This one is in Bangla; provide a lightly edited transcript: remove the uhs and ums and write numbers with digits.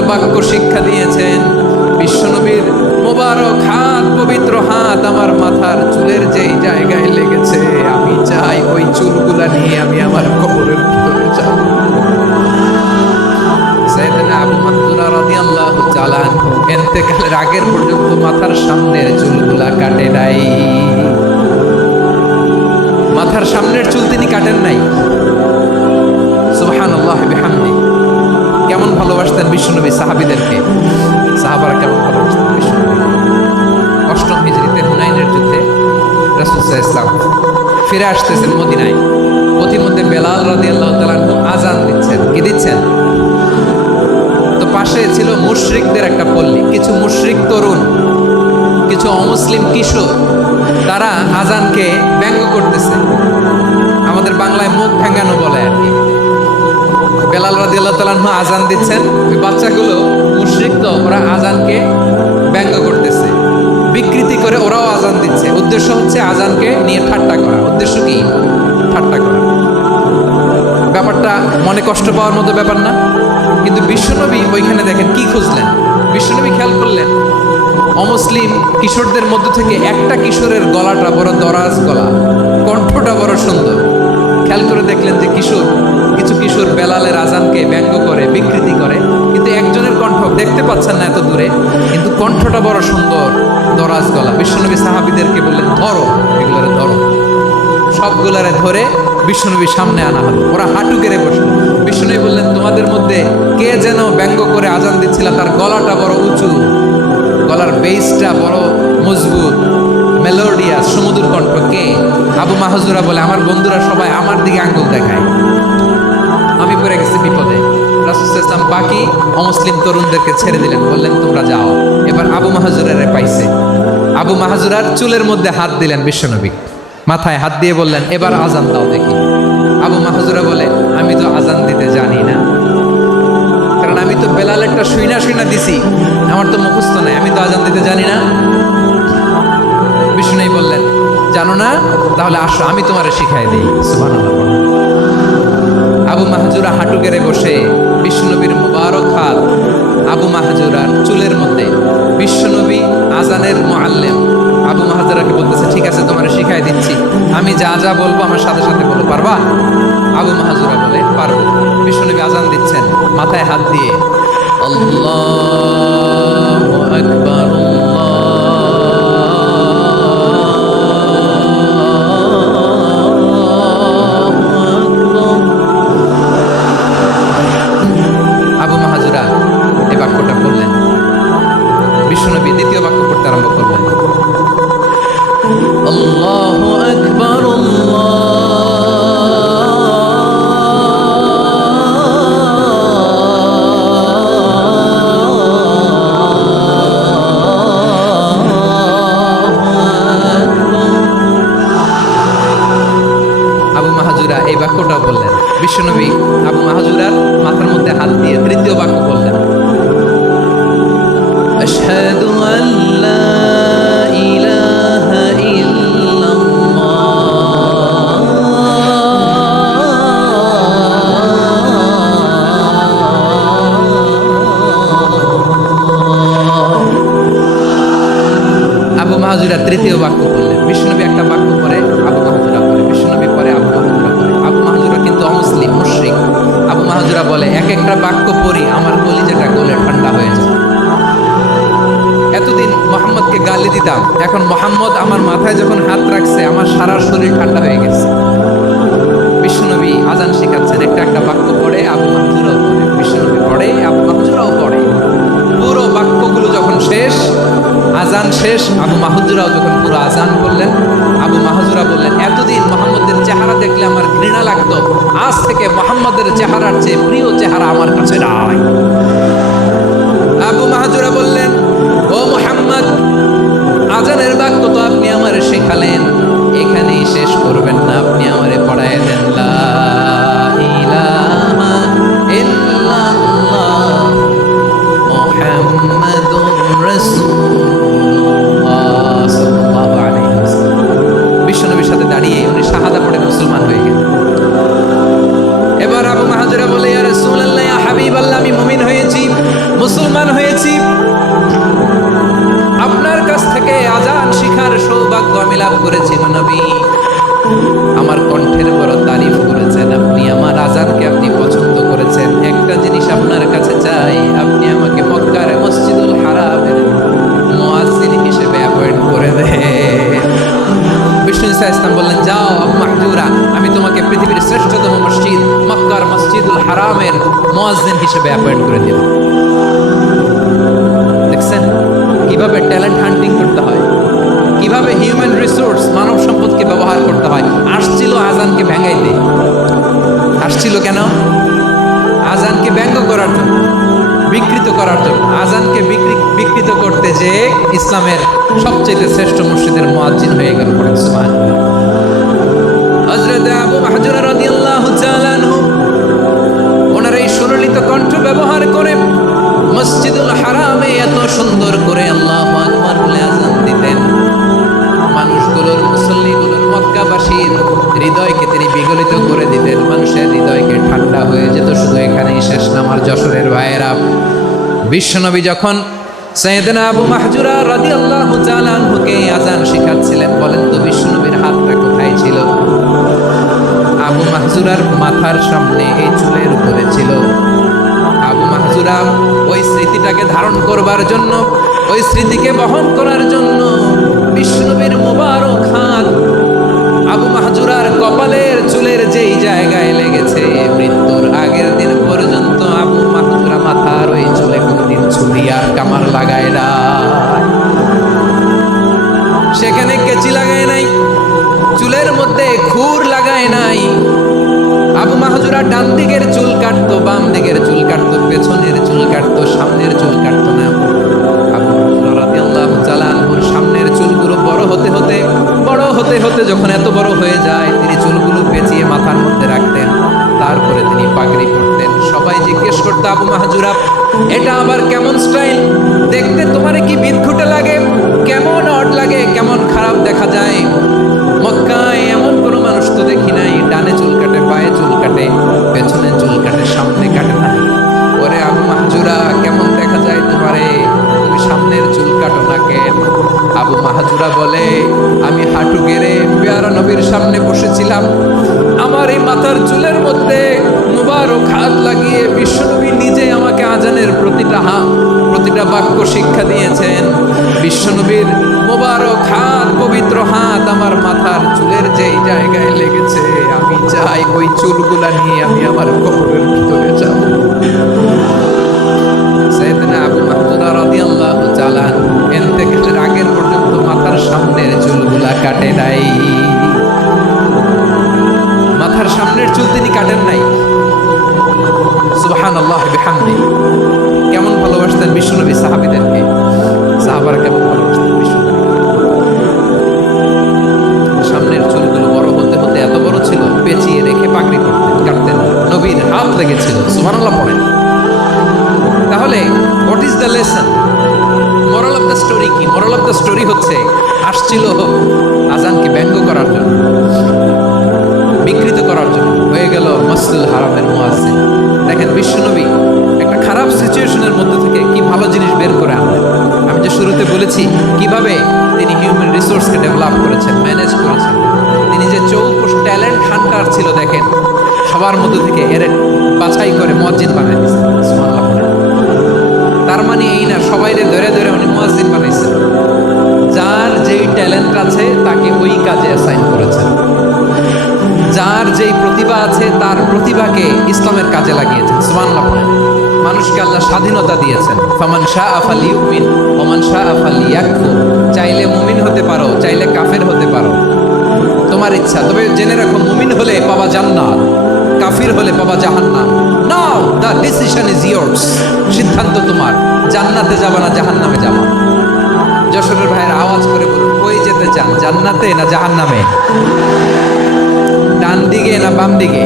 একটা বাক্য শিক্ষা দিয়েছেন। বিশ্বনবীর মোবারক হাত, পবিত্র হাত আমার মাথার চুলের যেই জায়গায় লেগেছে, আমি চাই ওই চুলগুলা নিয়ে আমি আমার কবরের ভিতরে যাব। সাইয়েদনা আবু মাহযুরা রাদিয়াল্লাহু তাআলা আনহু ইন্তেকালের আগের পর্যন্ত মাথার সামনের চুলগুলা কাটে নাই। মাথার সামনের চুল তিনি কাটেন নাই। সুবহানাল্লাহ বিহামদি। কেমন ভালোবাসতেন বিশ্বনবী সাহাবীদেরকে, সাহাবারা কেমন ভালোবাসতেন বিশ্বনবী। অষ্টম হিজরিতে হুনাইনের যুদ্ধে রাসূল সাল্লাল্লাহু আলাইহি ওয়াসাল্লাম ফিরে আসতেছেন মদিনায়। পথিমধ্যে বেলাল রাদিয়াল্লাহু তাআলা আনহু আযান দিচ্ছেন। কি দিচ্ছেন? তো পাশে ছিল মুশরিকদের একটা পল্লী। কিছু মুশরিক তরুণ, কিছু অমুসলিম কিশোর, তারা আযানকে ব্যঙ্গ করতেছে। আমাদের বাংলায় মুখ ভেঙানো বলে আর কি। বেলাল রাদিয়াল্লাহু তাআলা আনহু আযান দিচ্ছেন, ওই বাচ্চাগুলো মুশরিক, তো ওরা আযানকে ব্যঙ্গ করতেছে, বিকৃতি করে ওরাও আযান দিচ্ছে। উদ্দেশ্য হচ্ছে আযানকে নিয়ে ঠাট্টা করা। উদ্দেশ্য কি? ঠাট্টা করা। ব্যাপারটা মনে কষ্ট পাওয়ার মতো ব্যাপার না? কিন্তু বিশ্বনবী ওইখানে দেখেন কি খুঁজলেন। বিশ্বনবী খেয়াল করলেন অমুসলিম কিশোরদের মধ্য থেকে একটা কিশোরের গলাটা বড় দরাজ গলা, কণ্ঠটা বড় সুন্দর। খেয়াল করে দেখলেন যে কিছু কিশোর বেলালের আযানকে ব্যঙ্গ করে, বিকৃতি করে, কিন্তু একজনের কণ্ঠ দেখতে পাচ্ছেন না এত দূরে, কিন্তু কণ্ঠটা বড় সুন্দর, দরাজ গলা। বিশ্বনবী সাহাবীদেরকে বললেন, ধরো এগুলোরে, ধরো। সবগুলারে ধরে বিশ্বনবীর সামনে আনা হলো। ওরা হাঁটু গেড়ে বসলো। বিশ্বনবী বললেন, তোমাদের মধ্যে কে যেন ব্যঙ্গ করে আযান দিচ্ছিল, তার গলাটা বড় উঁচু, গলার বেসটা বড় মজবুত, মেলোডিয়াস, সুমধুর কণ্ঠ। কে? আবু মাহযুরা বলে, আমার বন্ধুরা সবাই আমার দিকে আঙ্গুল দেখায়, আমি পড়ে গেছি বিপদে। রাসূল সাল্লাল্লাহু আলাইহি ওয়াসাল্লাম বাকি অমুসলিম তরুণদেরকে ছেড়ে দিলেন, বললেন তোমরা যাও। এবার আবু মাহযুরারে পাইছে। আবু মাহযুরার চুলের মধ্যে হাত দিলেন বিশ্বনবী, মাথায় হাত দিয়ে বললেন, এবার আযান দাও দেখি। আবু মাহযুরা বলে, আমি তো আযান দিতে জানি না, কারণ আমি তো বেলালেরটা শুইনা দিছি, আমার তো মুখস্থ নাই, আমি তো আযান দিতে জানি না। বিষ্ণু বললেন, জানো না? তাহলে আসো, আমি তোমারে শিখাই দিই। সুবহানাল্লাহ। আবু মাহযুরা হাঁটু গেড়ে বসে বিশ্বনবীর মুবারক হাত আবু মাহযুরার চুলের মধ্যে। বিশ্বনবী আযানের মুআল্লিম আবু মাহযুরাকে বলতেছে, ঠিক আছে তোমারে শিখাই দিচ্ছি, আমি যা যা বলবো আমার সাথে সাথে বলো, পারবা? আবু মাহযুরা বলে, পারবো। বিশ্বনবী আযান দিচ্ছেন, মাথায় হাত দিয়ে আল্লাহু আকবার, আবু মাহযুরা এই বাক্যটা বললেন। বিশ্বনবী দ্বিতীয় বাক্য পড়তে আরম্ভ করলেন, আল্লাহু আকবার, আবু মাহযুরা এই বাক্যটা বললেন। বিশ্বনবী আবু মাহযুরার মাথার মধ্যে হাত দিয়ে তৃতীয় বাক্য বললেন, আশহাদু আল্লা ইলাহা ইল্লাল্লাহ। আবু মাহযুরা তৃতীয় বাক্য বললেন। বিশ্বনবী একটা বাক্য পরে আবু মাহযুরা পরে, বিশ্বনবী পরে আবু মাহযুরা পরে। আবু মাহযুরা কিন্তু অমুসলিম, মুশরিক। আবু মাহযুরা বলে, এক একটা বাক্য পড়ি আমার কলিজাটা গলে ঠান্ডা হয়ে যায়। এতদিন মুহাম্মদকে গালি দিতাম, এখন মুহাম্মদ আমার মাথায় যখন হাত রাখছে আমার সারা শরীর ঠান্ডা হয়ে গেছে। বিশ্বনবী আযান শেখাচ্ছেন, একটা একটা বাক্য পড়ে আবু মাহযুরাও পড়ে, বিশ্বনবী পড়ে, আবু মাহযুরাও পড়ে। পুরো বাক্যগুলো যখন শেষ, আযান শেষ, আবু মাহযুরাও যখন পুরো আযান বললেন, আবু মাহযুরা বললেন, এতদিন মুহাম্মদের চেহারা দেখলে আমার ঘৃণা লাগতো, আজ থেকে মুহাম্মদের চেহারার চেয়ে প্রিয় চেহারা আমার কাছে নাই। আবু মাহযুরা বললেন, ও মুহাম্মদ, আযানের বাক্য তো আপনি আমারে শেখালেন, এখানেই শেষ করবেন না, আপনি আমারে পড়ায় দেন, লা ইলাহা ইল্লাল্লাহ মুহাম্মাদুর রাসূলুল্লাহ সাল্লাল্লাহু আলাইহি ওয়াসাল্লাম। বিশ্বনবীর সাথে দাঁড়িয়ে উনি শাহাদা পড়ে মুসলমান হয়ে গেলেন। এবার আবু মাহযুরা বলে, ইয়া রাসূলুল্লাহ, ইয়া হাবিবাল্লাহ, আমি মুমিন হয়েছি, মুসলমান হারামের মুয়াজ্জিন হিসেবে অ্যাপয়েন্ট করে দিলেন। দেখছেন কিভাবে ট্যালেন্ট হান্টিং করতে হয়, কিভাবে হিউম্যান রিসোর্স মানব সম্পদকে ব্যবহার করতে হয়। আসছিল আজানকে ভেঙাইতে, আসছিল কেন? আজানকে ব্যঙ্গ করার জন্য, বিকৃত করার জন্য। আজানকে বিকৃত করতে যে ইসলামের সবচেয়ে শ্রেষ্ঠ মসজিদের মুয়াজ্জিন হয়ে গেল। পড়েন সুবহানাল্লাহ। হযরত আবু মাহজুরা রাদিয়াল্লাহু তাআলা আনহু ওনার এই সুললিত কণ্ঠ ব্যবহার করে মসজিদুল হারামে এত সুন্দর করে আল্লাহু আকবার বলে আজান দিতেন। মানুষগুলোর, মুসল্লিগুলোর, মক্কাবাসীর হৃদয়কে তিনি বিগলিত করে দিতেন। মানুষের হৃদয়কে ঠান্ডা হয়ে যেত। শুধু এখানেই শেষ না আমার যশোরের ভাইয়েরা। বিশ্বনবী যখন সাইয়েদনা আবু মাহজুরা রাদিয়াল্লাহু তাআলা আনহুকে আজান শিখাচ্ছিলেন, বলেন তো বিশ্বনবীর হাতটা কোথায় ছিল? আবু মাহজুরার মাথার সামনে, এই চুলের উপরে ছিল। আবু মাহজুরা ওই স্মৃতিটাকে ধারণ করবার জন্য, ওই স্মৃতিকে বহন করার জন্য বিশ্বনবীর মোবারক হাত আবু মাহজুরার কপালের চুলের যেই জায়গায় লেগেছে, মৃত্যুর আগের দিন পর্যন্ত আবু মাহজুরা মাথার ওই চুলে কোনদিন ছুরি আর কামার লাগায় না, সেখানে কেচি লাগায় নাই, চুলের মধ্যে খুর লাগায় নাই। আবু মাহজুরা ডান দিকের চুল কাটতো, বাম দিকের চুল কাটতো, পেছনের চুল কাটতো, সামনের চুল কাটতো না। আবু মাহজুরা রাদিয়াল্লাহু তাআলা আনহুর সামনের চুলগুলো বড় হতে যখন এত বড় হয়ে যায়, তিনি চুলগুলো পেঁচিয়ে মাথার মধ্যে রাখতেন। তারপরে তিনি পাগড়ি পরতেন। সবাই জিজ্ঞেস করতো, আবু মাহজুরা এটা আবার কেমন স্টাইল? দেখতে তোমার কি বিদঘুটে লাগে? কেমন অড লাগে? কেমন খারাপ দেখা যায়? মক্কায় এমন কোনো মানুষ তো দেখি নাই, ডানে চুল কাটে, পায়ে চুল কাটে, পেছনে চুল কাটে, সামনে কাটে না। ওরে আবু মাহজুরা, কেমন দেখা যায় তোমারে? তুমি সামনের চুল কাটো না কেন? আবু মাহজুরা বলে, আমি হাঁটু গেড়ে পেয়ারা নবীর সামনে বসেছিলাম। আমার এই মাথার চুলের মধ্যে মুবারক হাত লাগিয়ে বিশ্বনবী নিজে আমাকে আজানের প্রতিটা বাক্য শিক্ষা দিয়েছেন। বিশ্বনবীর মোবারক হাত, পবিত্র হাত আমার মাথার চুলের যেই জায়গায় লেগেছে, আমি চাই ওই চুলগুলা নিয়ে আমি আমার কবরের ভিতরে যাব। সাইয়েদনা আবু মাহজুরা রাদিয়াল্লাহু তাআলা ইন্তেকালের আগের পর্যন্ত মাথার সামনের চুলগুলা কাটে নাই। মাথার সামনের চুল তিনি কাটেন নাই। সুবহানাল্লাহ বিহামদি। কেমন ভালোবাসতেন বিশ্বনবী সাহাবীদেরকে, সাহাবারা কেমন ভালোবাসতেন বিশ্বনবী। সামনের চুলগুলো বড় হতে হতে এত বড় ছিল, পেঁচিয়ে রেখে পাগড়ি করতেন, কাটতেন। নবীর হাত লেগেছিল। সুবহানাল্লাহ পড়েন। তাহলে what is the lesson? Moral of the story কি? মোরাল অফ দ্য স্টোরি হচ্ছে, আসছিল আজানকে ব্যঙ্গ করার জন্য, বিকৃত করার জন্য, হয়ে গেল মসজিদুল হারামের মুয়াজ্জিন। দেখেন বিশ্বনবী একটা খারাপ সিচুয়েশনের মধ্যে থেকে কি ভালো জিনিস বের করে আনলেন। আমি যে শুরুতে বলেছি কিভাবে তিনি হিউম্যান রিসোর্সকে ডেভেলপ করেছেন, ম্যানেজ করেছেন। তিনি যে চৌকুশ ট্যালেন্ট হান্টার ছিল, দেখেন সবার মধ্যে থেকে এর বাছাই করে মুয়াজ্জিন বানাই দিয়েছেন। সুবহানাল্লাহ। তার মানে এই না সবাইরে ধরে ধরে উনি মুয়াজ্জিন বানাইছেন। যার যেই ট্যালেন্ট আছে তাকে ওই কাজে অ্যাসাইন করেছেন। যার যেই প্রতিভা আছে তার প্রতিভাকে ইসলামের কাজে লাগিয়েছেন। সুবহানাল্লাহ। মানুষকে আল্লাহ স্বাধীনতা দিয়েছেন। ফামান শাআ ফালিউমিন ওয়া মান শাআ ফালিয়াকফুর। চাইলে মুমিন হতে পারো, চাইলে কাফের হতে পারো, তোমার ইচ্ছা। তবে জেনে রাখো, মুমিন হলে পাবা জান্নাত, কাফির হলে পাবা জাহান্নাম। নাও দ্য ডিসিশন ইজ ইয়ার্স। সিদ্ধান্ত তোমার, জান্নাতে যাবা না জাহান্নামে যাবা। যশোরের ভাইয়ের আওয়াজ করে বলুন, কই যেতে চান, জান্নাতে না জাহান্নামে? ডান দিকে না বাম দিকে?